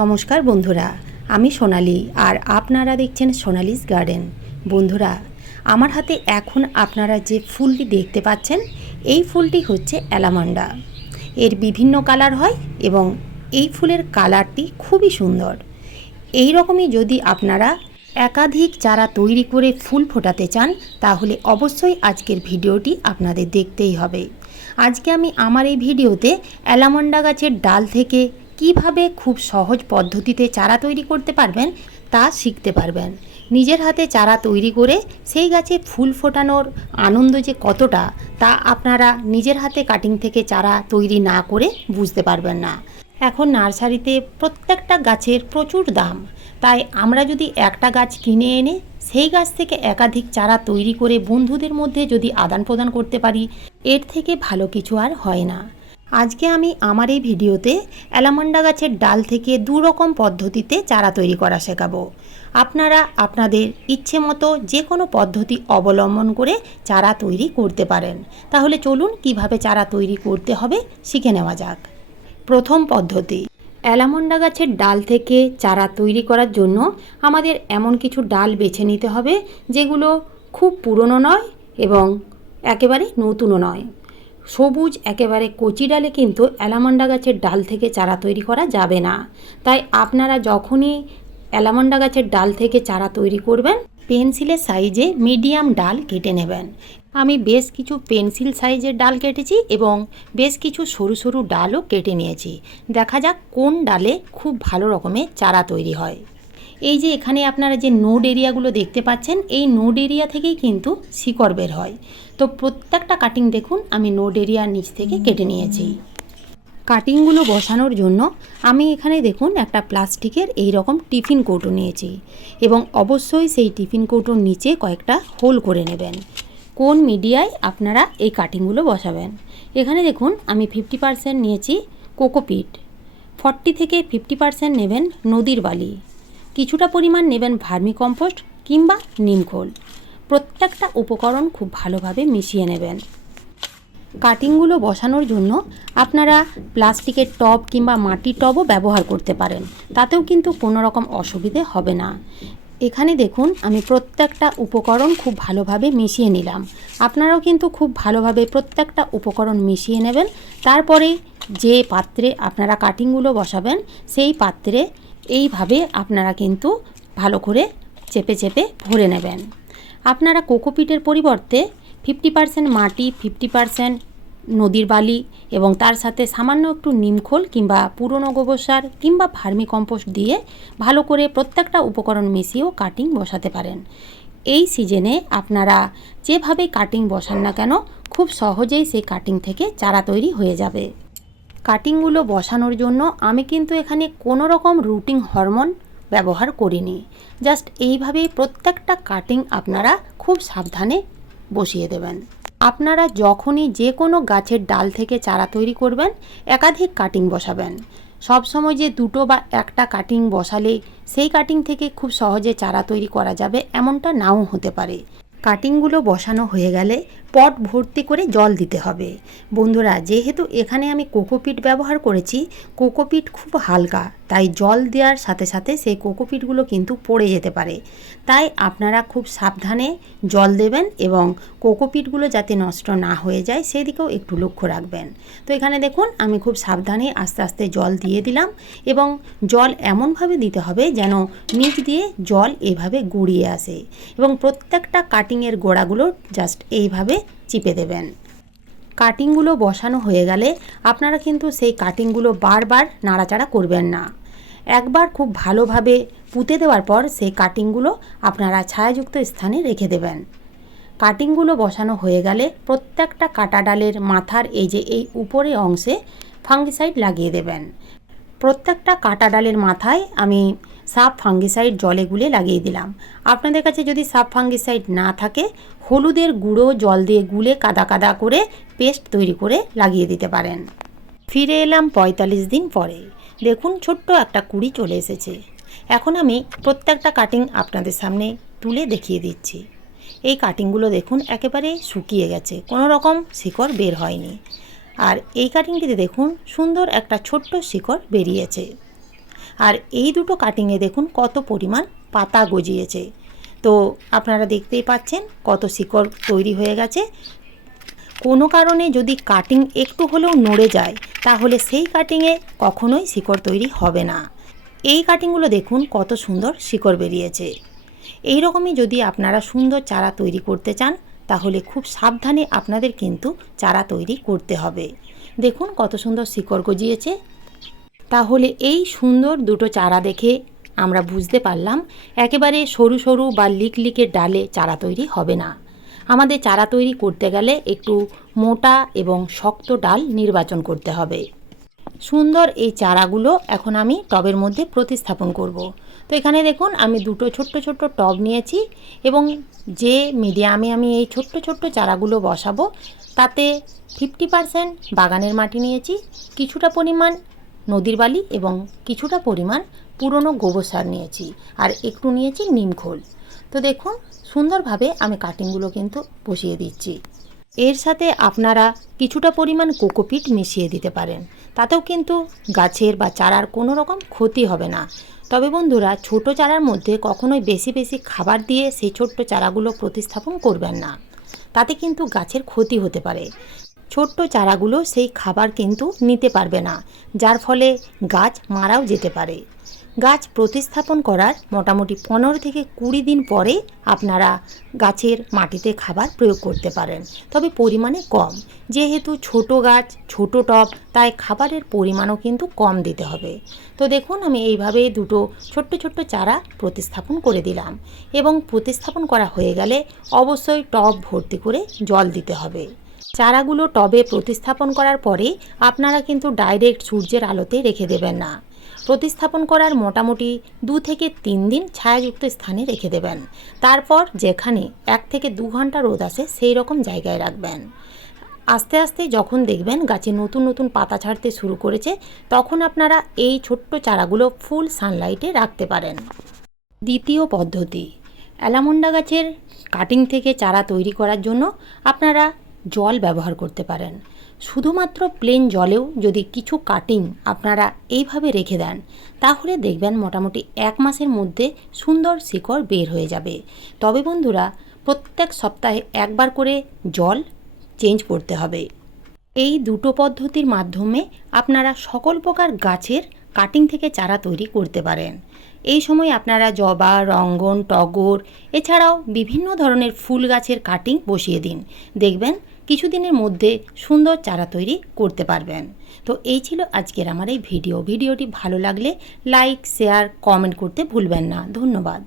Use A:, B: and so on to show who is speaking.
A: নমস্কার বন্ধুরা, আমি সোনালি আর আপনারা দেখছেন সোনালিস গার্ডেন। বন্ধুরা, আমার হাতে এখন আপনারা যে ফুলটি দেখতে পাচ্ছেন, এই ফুলটি হচ্ছে অ্যালামান্ডা। এর বিভিন্ন কালার হয় এবং এই ফুলের কালারটি খুবই সুন্দর। এই রকমই যদি আপনারা একাধিক চারা তৈরি করে ফুল ফোটাতে চান, তাহলে অবশ্যই আজকের ভিডিওটি আপনাদের দেখতেই হবে। আজকে আমি আমার এই ভিডিওতে অ্যালামন্ডা গাছের ডাল থেকে কীভাবে খুব সহজ পদ্ধতিতে চারা তৈরি করতে পারবেন তা শিখতে পারবেন। নিজের হাতে চারা তৈরি করে সেই গাছে ফুল ফোটানোর আনন্দ যে কতটা তা আপনারা নিজের হাতে কাটিং থেকে চারা তৈরি না করে বুঝতে পারবেন না। এখন নার্সারিতে প্রত্যেকটা গাছের প্রচুর দাম। তাই আমরা যদি একটা গাছ কিনে এনে সেই গাছ থেকে একাধিক চারা তৈরি করে বন্ধুদের মধ্যে যদি আদান প্রদান করতে পারি, এর থেকে ভালো কিছু আর হয় না। আজকে আমি আমার এই ভিডিওতে অ্যালামন্ডা গাছের ডাল থেকে দু রকম পদ্ধতিতে চারা তৈরি করা শেখাবো। আপনারা আপনাদের ইচ্ছে মতো যে কোনো পদ্ধতি অবলম্বন করে চারা তৈরি করতে পারেন। তাহলে চলুন কীভাবে চারা তৈরি করতে হবে শিখে নেওয়া যাক। প্রথম পদ্ধতি, অ্যালামন্ডা গাছের ডাল থেকে চারা তৈরি করার জন্য আমাদের এমন কিছু ডাল বেছে নিতে হবে, যেগুলো খুব পুরনো নয় এবং একেবারে নতুনও নয়। সবুজ, একেবারে কচি ডালে কিন্তু অ্যালামন্ডা গাছের ডাল থেকে চারা তৈরি করা যাবে না। তাই আপনারা যখনই অ্যালামন্ডা গাছের ডাল থেকে চারা তৈরি করবেন, পেন্সিলের সাইজে মিডিয়াম ডাল কেটে নেবেন। আমি বেশ কিছু পেন্সিল সাইজের ডাল কেটেছি এবং বেশ কিছু সরু সরু ডালও কেটে নিয়েছি। দেখা যাক কোন ডালে খুব ভালো রকমের চারা তৈরি হয়। এই যে এখানে আপনারা যে নোড এরিয়াগুলো দেখতে পাচ্ছেন, এই নোড এরিয়া থেকেই কিন্তু শিকড় বের হয়। তো প্রত্যেকটা কাটিং দেখুন, আমি নোড এরিয়ার নিচ থেকে কেটে নিয়েছি। কাটিংগুলো বসানোর জন্য আমি এখানে দেখুন, একটা প্লাস্টিকের এই রকম টিফিন কৌটো নিয়েছি এবং অবশ্যই সেই টিফিন কৌটোর নিচে কয়েকটা হোল করে নেবেন। কোন মিডিয়ায় আপনারা এই কাটিংগুলো বসাবেন? এখানে দেখুন, আমি ফিফটি পারসেন্ট নিয়েছি কোকোপিট। ফর্টি থেকে ফিফটি পারসেন্ট নেবেন নদীর বালি। কিছুটা পরিমাণ নেবেন ভার্মি কম্পোস্ট কিংবা নিমখোল প্রত্যেকটা উপকরণ খুব ভালোভাবে মিশিয়ে নেবেন। কাটিংগুলো বসানোর জন্য আপনারা প্লাস্টিকের টব কিংবা মাটির টবও ব্যবহার করতে পারেন। তাতেও কিন্তু কোনো রকম অসুবিধে হবে না। এখানে দেখুন, আমি প্রত্যেকটা উপকরণ খুব ভালোভাবে মিশিয়ে নিলাম। আপনারাও কিন্তু খুব ভালোভাবে প্রত্যেকটা উপকরণ মিশিয়ে নেবেন। তারপরে যে পাত্রে আপনারা কাটিংগুলো বসাবেন, সেই পাত্রে এইভাবে আপনারা কিন্তু ভালো করে চেপে চেপে ভরে নেবেন। আপনারা কোকোপিটের পরিবর্তে ফিফটি পার্সেন্ট মাটি ফিফটি পার্সেন্ট নদীর বালি এবং তার সাথে সামান্য একটু নিমখোল কিংবা পুরনো গোবর সার কিংবা ভার্মি কম্পোস্ট দিয়ে ভালো করে প্রত্যেকটা উপকরণ মিশিয়েও কাটিং বসাতে পারেন। এই সিজনে আপনারা যেভাবে কাটিং বসান না কেন, খুব সহজেই সেই কাটিং থেকে চারা তৈরি হয়ে যাবে। কাটিংগুলো বসানোর জন্য আমি কিন্তু এখানে কোনো রকম রুটিং হরমোন ব্যবহার করিনি। জাস্ট এইভাবেই প্রত্যেকটা কাটিং আপনারা খুব সাবধানে বসিয়ে দেবেন। আপনারা যখনই যে কোনো গাছের ডাল থেকে চারা তৈরি করবেন, একাধিক কাটিং বসাবেন। সব সময় যে দুটো বা একটা কাটিং বসালে সেই কাটিং থেকে খুব সহজে চারা তৈরি করা যাবে, এমনটা নাও হতে পারে। কাটিংগুলো বসানো হয়ে গেলে পট ভর্তি করে জল দিতে হবে। বন্ধুরা, যেহেতু এখানে আমি কোকোপিট ব্যবহার করেছি, কোকোপিট খুব হালকা, তাই জল দেওয়ার সাথে সাথে সেই কোকোপিটগুলো কিন্তু পড়ে যেতে পারে। তাই আপনারা খুব সাবধানে জল দেবেন এবং কোকোপিটগুলো যাতে নষ্ট না হয়ে যায় সেদিকেও একটু লক্ষ্য রাখবেন। তো এখানে দেখুন, আমি খুব সাবধানে আস্তে আস্তে জল দিয়ে দিলাম এবং জল এমনভাবে দিতে হবে যেন নিচ দিয়ে জল এভাবে গুড়িয়ে আসে এবং প্রত্যেকটা কাটিংয়ের গোড়াগুলো জাস্ট এইভাবে চিপে দেবেন। কাটিংগুলো বসানো হয়ে গেলে আপনারা কিন্তু সেই কাটিংগুলো বারবার নাড়াচাড়া করবেন না। একবার খুব ভালোভাবে পুঁতে দেওয়ার পর সেই কাটিংগুলো আপনারা ছায়াযুক্ত স্থানে রেখে দেবেন। কাটিংগুলো বসানো হয়ে গেলে প্রত্যেকটা কাটা ডালের মাথার এই যে এই উপরে অংশে ফাঙ্গিসাইড লাগিয়ে দেবেন। প্রত্যেকটা কাটা ডালের মাথায় আমি সাব ফাঙ্গিসাইড জলে গুলে লাগিয়ে দিলাম। আপনাদের কাছে যদি সাব ফাঙ্গিসাইড না থাকে, হলুদের গুঁড়ো জল দিয়ে গুলে কাদা কাদা করে পেস্ট তৈরি করে লাগিয়ে দিতে পারেন। ফিরে এলাম পঁয়তাল্লিশ দিন পরে। দেখুন, ছোট্ট একটা কুড়ি চলে এসেছে। এখন আমি প্রত্যেকটা কাটিং আপনাদের সামনে তুলে দেখিয়ে দিচ্ছি। এই কাটিংগুলো দেখুন, একেবারে শুকিয়ে গেছে। কোনো রকম শিকড় বের হয়নি। আর এই কাটিংটিতে দেখুন, সুন্দর একটা ছোট্ট শিকড় বেরিয়েছে। আর এই দুটো কাটিংয়ে দেখুন কত পরিমাণ পাতা গজিয়েছে। তো আপনারা দেখতেই পাচ্ছেন কত শিকড় তৈরি হয়ে গেছে। কোনো কারণে যদি কাটিং একটু হলেও নড়ে যায়, তাহলে সেই কাটিংয়ে কখনোই শিকড় তৈরি হবে না। এই কাটিংগুলো দেখুন কত সুন্দর শিকড় বেরিয়েছে। এই রকমই যদি আপনারা সুন্দর চারা তৈরি করতে চান, তাহলে খুব সাবধানে আপনাদের কিন্তু চারা তৈরি করতে হবে। দেখুন কত সুন্দর শিকড় গজিয়েছে। তাহলে এই সুন্দর দুটো চারা দেখে আমরা বুঝতে পারলাম একেবারে সরু সরু বা লিক লিকের ডালে চারা তৈরি হবে না। আমাদের চারা তৈরি করতে গেলে একটু মোটা এবং শক্ত ডাল নির্বাচন করতে হবে। সুন্দর এই চারাগুলো এখন আমি টবের মধ্যে প্রতিস্থাপন করব। তো এখানে দেখুন, আমি দুটো ছোট্ট ছোট্ট টব নিয়েছি এবং যে মিডিয়ামে আমি এই ছোট্ট ছোট্ট চারাগুলো বসাবো, তাতে ফিফটি পারসেন্ট বাগানের মাটি নিয়েছি। কিছুটা পরিমাণ নদীর বালি এবং কিছুটা পরিমাণ পুরনো গোবর সার নিয়েছি আর একটু নিয়েছি নিমখোল তো দেখুন, সুন্দরভাবে আমি কাটিংগুলো কিন্তু বসিয়ে দিচ্ছি। এর সাথে আপনারা কিছুটা পরিমাণ কোকোপিট মিশিয়ে দিতে পারেন। তাতেও কিন্তু গাছের বা চারার কোনো রকম ক্ষতি হবে না। তবে বন্ধুরা, ছোট চারার মধ্যে কখনোই বেশি বেশি খাবার দিয়ে সেই ছোট্ট চারাগুলো প্রতিস্থাপন করবেন না। তাতে কিন্তু গাছের ক্ষতি হতে পারে। ছোট্ট চারাগুলো সেই খাবার কিন্তু নিতে পারবে না, যার ফলে গাছ মারাও যেতে পারে। গাছ প্রতিস্থাপন করার মোটামুটি পনেরো থেকে কুড়ি দিন পরে আপনারা গাছের মাটিতে খাবার প্রয়োগ করতে পারেন। তবে পরিমাণে কম। যেহেতু ছোট গাছ, ছোট টব, তাই খাবারের পরিমাণও কিন্তু কম দিতে হবে। তো দেখুন, আমি এইভাবে দুটো ছোট্ট ছোট্ট চারা প্রতিস্থাপন করে দিলাম এবং প্রতিস্থাপন করা হয়ে গেলে অবশ্যই টব ভর্তি করে জল দিতে হবে। চারাগুলো টবে প্রতিস্থাপন করার পরে আপনারা কিন্তু ডাইরেক্ট সূর্যের আলোতে রেখে দেবেন না। প্রতিস্থাপন করার মোটামুটি দু থেকে তিন দিন ছায়াযুক্ত স্থানে রেখে দেবেন। তারপর যেখানে এক থেকে দু ঘণ্টা রোদ আসে সেই রকম জায়গায় রাখবেন। আস্তে আস্তে যখন দেখবেন গাছে নতুন নতুন পাতা ছাড়তে শুরু করেছে, তখন আপনারা এই ছোট্ট চারাগুলো ফুল সানলাইটে রাখতে পারেন। দ্বিতীয় পদ্ধতি, অ্যালামন্ডা গাছের কাটিং থেকে চারা তৈরি করার জন্য আপনারা জল ব্যবহার করতে পারেন। শুধুমাত্র প্লেন জলেও যদি কিছু কাটিং আপনারা এইভাবে রেখে দেন, তাহলে দেখবেন মোটামুটি এক মাসের মধ্যে সুন্দর শিকড় বের হয়ে যাবে। তবে বন্ধুরা, প্রত্যেক সপ্তাহে একবার করে জল চেঞ্জ করতে হবে। এই দুটো পদ্ধতির মাধ্যমে আপনারা সকল প্রকার গাছের কাটিং থেকে চারা তৈরি করতে পারেন। এই সময় আপনারা জবা, রঙ্গন, টগর, এছাড়াও বিভিন্ন ধরনের ফুল গাছের কাটিং বসিয়ে দিন। দেখবেন কিছুদিনের মধ্যে সুন্দর চারা তৈরি করতে পারবেন। তো এই ছিল আজকের আমার এই ভিডিও। ভিডিওটি ভালো লাগলে লাইক, শেয়ার, কমেন্ট করতে ভুলবেন না। ধন্যবাদ।